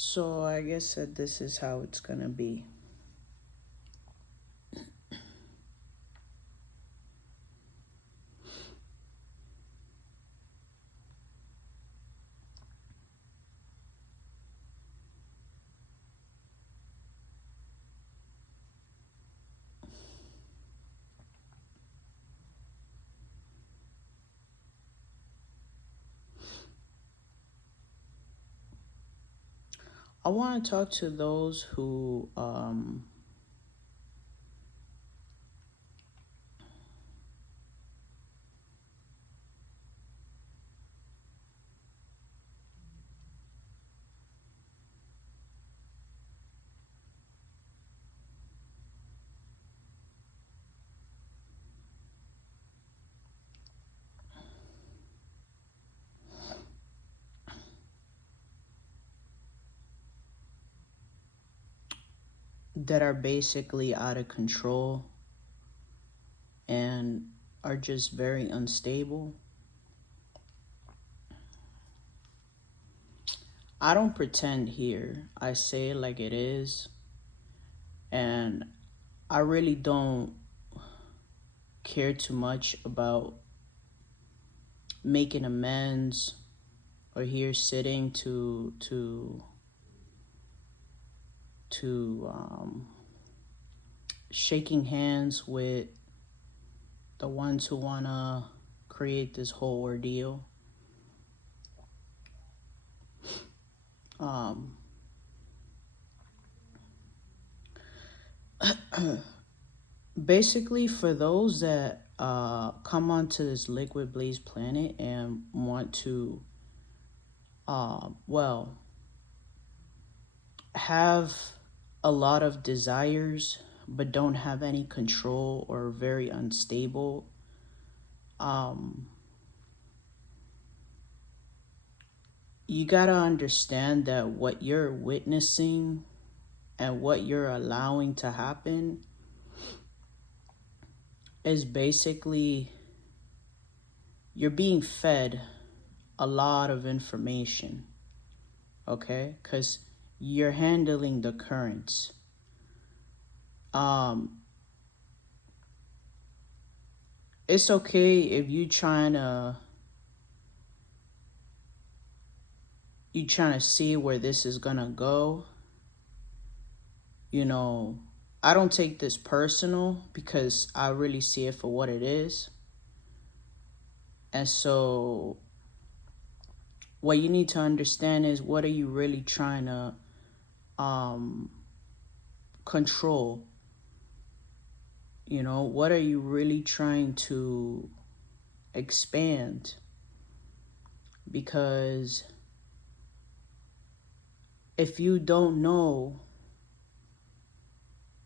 So I guess that this is how it's gonna be. I want to talk to those who that are basically out of control and are just very unstable. I don't pretend here. I say it like it is, and I really don't care too much about making amends or here sitting to shaking hands with the ones who wanna create this whole ordeal. Um, Basically, for those that come onto this Liquid Blaze planet and want to, well, have a lot of desires but don't have any control or are very unstable, um, you gotta understand that what you're witnessing and what you're allowing to happen is basically you're being fed a lot of information, okay? Because you're handling the currents. Um, it's okay if you trying to see where this is gonna go. You know, I don't take this personal because I really see it for what it is. And so what you need to understand is what are you really trying to um control? You know, what are you really trying to expand? Because if you don't know,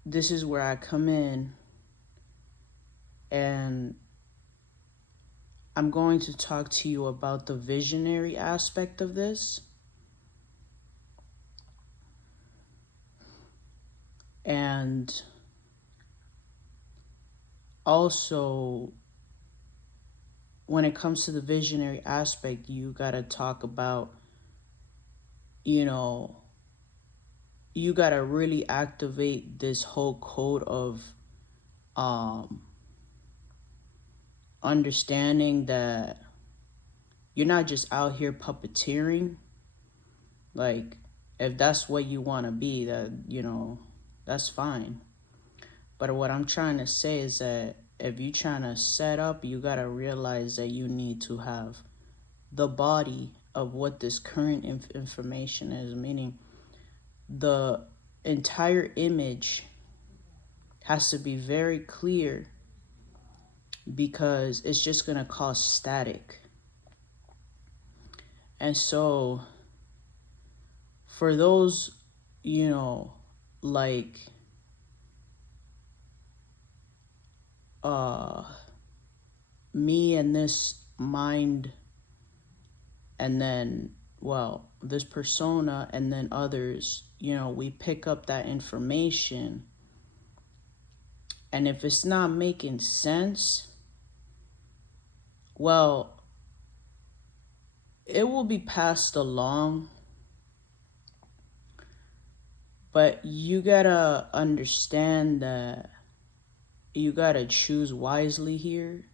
this is where I come in and I'm going to talk to you about the visionary aspect of this. And also, when it comes to the visionary aspect, you got to talk about, you know, you got to really activate this whole code of um, understanding that you're not just out here puppeteering. Like, if that's what you want to be, that's fine. But what I'm trying to say is that if you're trying to set up, you got to realize that you need to have the body of what this current information is, meaning the entire image has to be very clear because it's just going to cause static. And so for those, you know, like uh me and this mind and then this persona and then others, we pick up that information, and if it's not making sense, well, it will be passed along But you gotta understand that you gotta choose wisely here,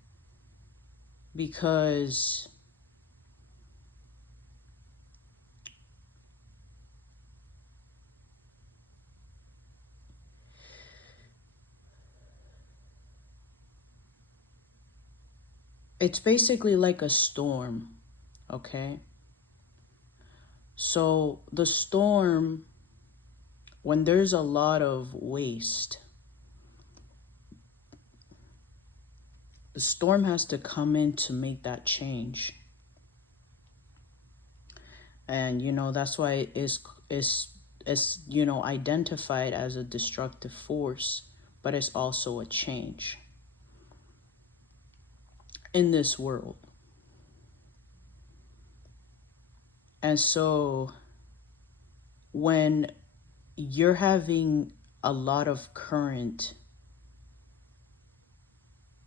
because it's basically like a storm, okay? So the storm, when there's a lot of waste, the storm has to come in to make that change. And that's why it's identified as a destructive force, but it's also a change in this world. And so when you're having a lot of current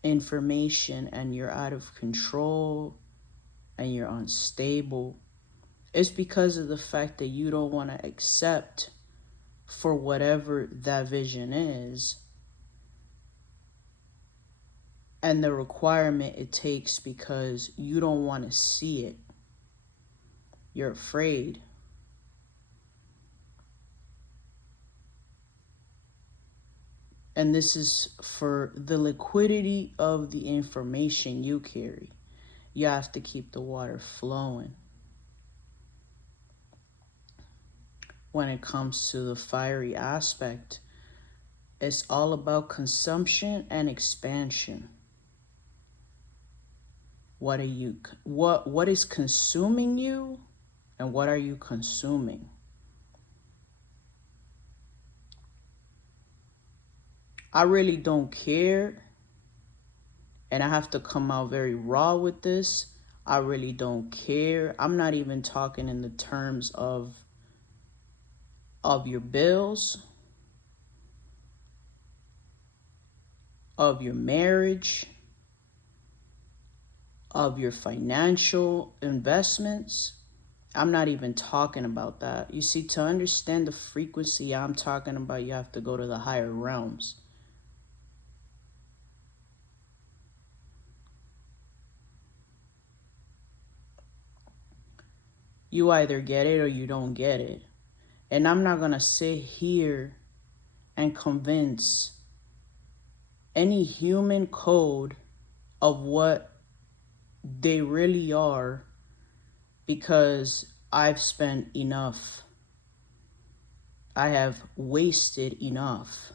information and you're out of control and you're unstable, it's because of the fact that you don't want to accept for whatever that vision is and the requirement it takes, because you don't want to see it. You're afraid. And this is for the liquidity of the information you carry. You have to keep the water flowing. When it comes to the fiery aspect, it's all about consumption and expansion. What is consuming you, and what are you consuming? I really don't care, and I have to come out very raw with this. I really don't care. I'm not even talking in the terms of your bills, of your marriage, of your financial investments. I'm not even talking about that. You see, to understand the frequency I'm talking about, you have to go to the higher realms. You either get it or you don't get it. And I'm not going to sit here and convince any human code of what they really are, because I've spent enough. I have wasted enough.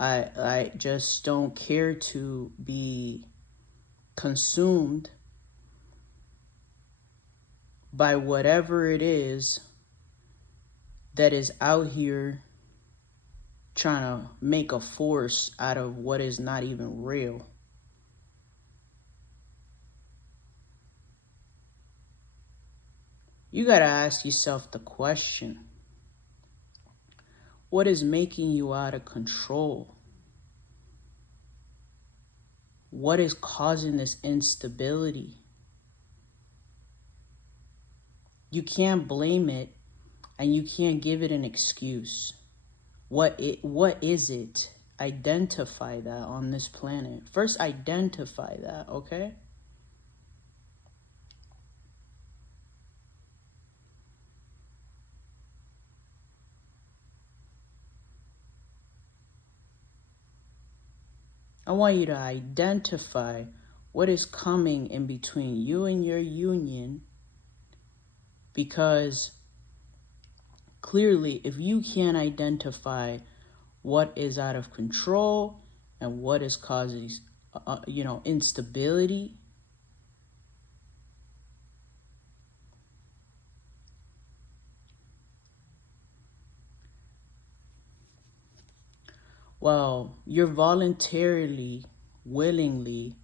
I just don't care to be consumed by whatever it is that is out here trying to make a force out of what is not even real. You gotta ask yourself the question, what is making you out of control? What is causing this instability? You can't blame it, and you can't give it an excuse. What is it? Identify that on this planet. First, identify that, okay? I want you to identify what is coming in between you and your union, because clearly, if you can't identify what is out of control and what is causing, instability, well, you're voluntarily, willingly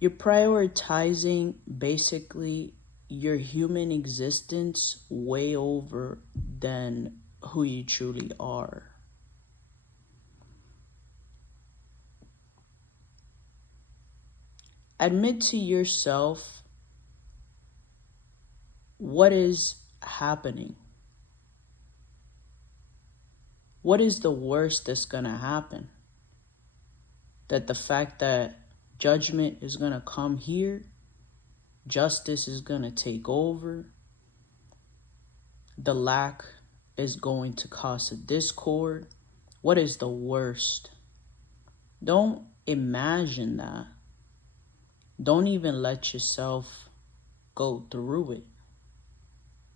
You're prioritizing basically your human existence way over than who you truly are. Admit to yourself what is happening. What is the worst that's going to happen? That the fact that judgment is going to come here, justice is going to take over, the lack is going to cause a discord. What is the worst? Don't imagine that. Don't even let yourself go through it.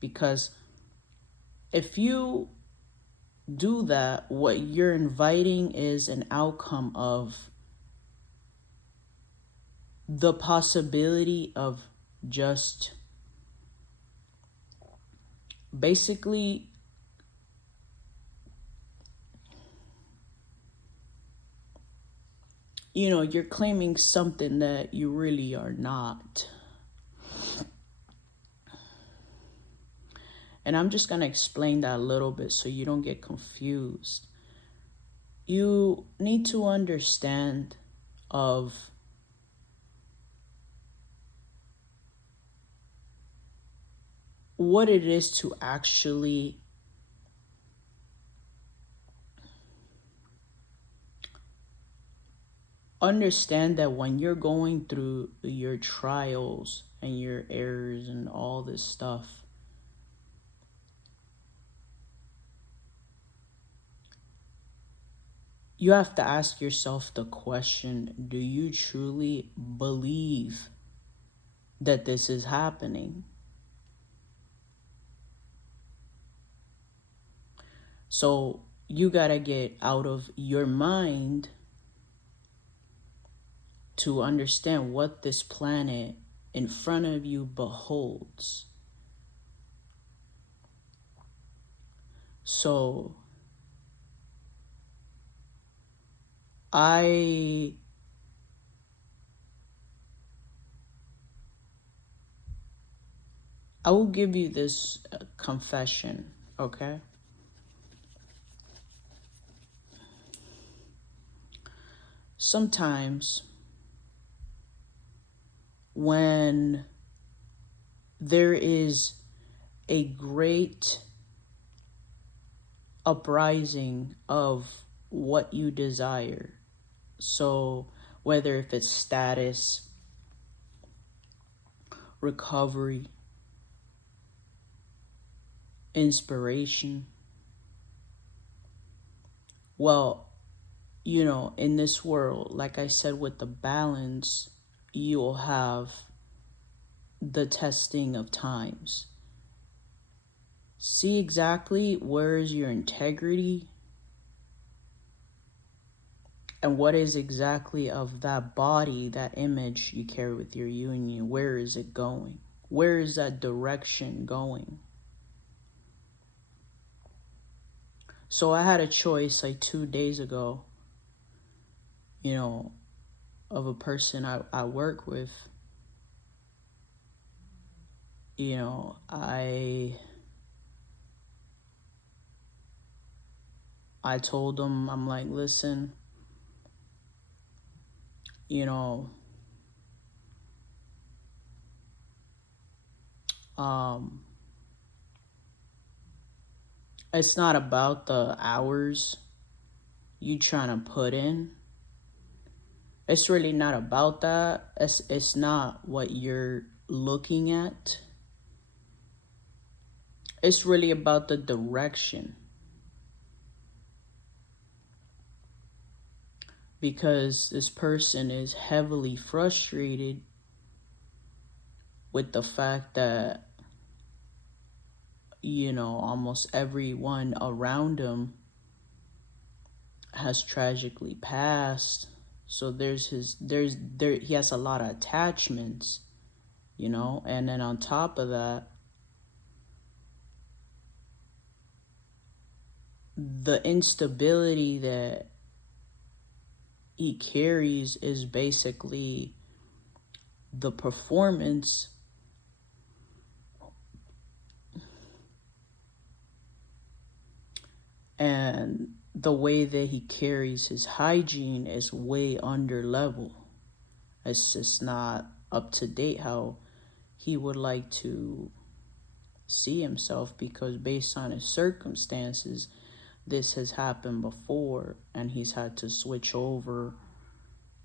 Because if you do that, what you're inviting is an outcome of the possibility of just basically you're claiming something that you really are not. And I'm just going to explain that a little bit so you don't get confused. You need to understand of what it is to actually understand that when you're going through your trials and your errors and all this stuff, you have to ask yourself the question, do you truly believe that this is happening? So you gotta get out of your mind to understand what this planet in front of you beholds. So I will give you this confession, okay? Sometimes when there is a great uprising of what you desire, so whether if it's status, recovery, inspiration, well, in this world, like I said, with the balance, you'll have the testing of times. See exactly where is your integrity and what is exactly of that body, that image you carry with your union. Where is it going? Where is that direction going? So I had a choice like 2 days ago, of a person I work with. I told them, I'm like, listen, you know, it's not about the hours you trying to put in. It's really not about that. It's not what you're looking at. It's really about the direction. Because this person is heavily frustrated with the fact that, almost everyone around him has tragically passed. So he has a lot of attachments, and then on top of that, the instability that he carries is basically the performance and the way that he carries his hygiene is way under level. It's just not up to date how he would like to see himself, because based on his circumstances, this has happened before and he's had to switch over,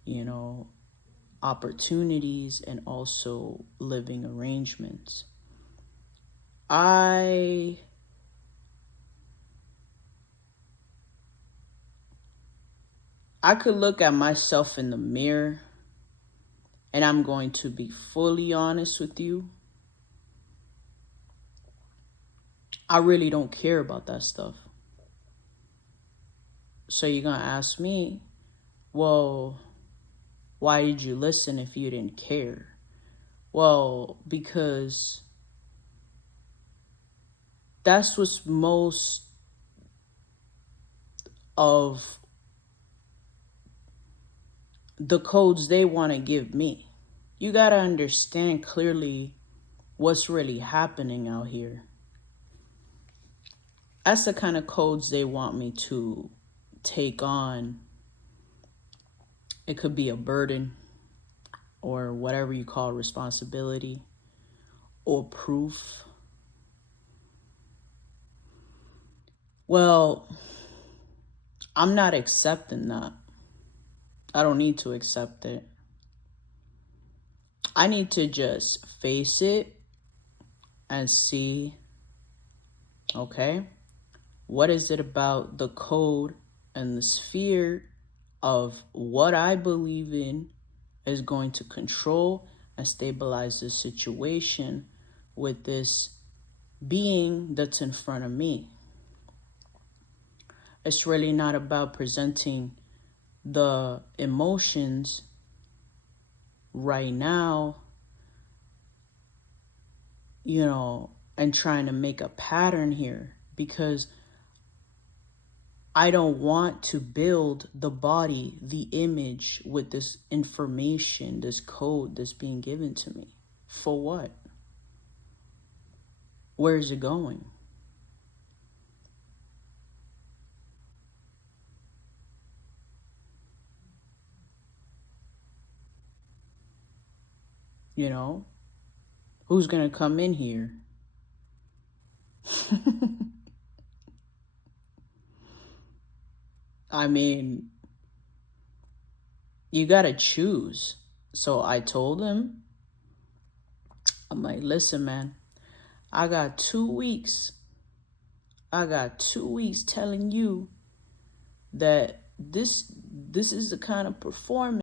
you know, opportunities and also living arrangements. I could look at myself in the mirror, and I'm going to be fully honest with you. I really don't care about that stuff. So you're going to ask me, well, why did you listen if you didn't care? Well, because that's what's most of the codes they want to give me. You got to understand clearly what's really happening out here. That's the kind of codes they want me to take on. It could be a burden or whatever you call responsibility or proof. Well, I'm not accepting that. I don't need to accept it. I need to just face it and see, okay, what is it about the code and the sphere of what I believe in is going to control and stabilize the situation with this being that's in front of me. It's really not about presenting the emotions right now, you know, and trying to make a pattern here, because I don't want to build the body, the image with this information, this code that's being given to me. For what? Where is it going? You know, who's going to come in here? I mean, you got to choose. So I told him, I'm like, listen, man, I got 2 weeks. I got 2 weeks telling you that this is the kind of performance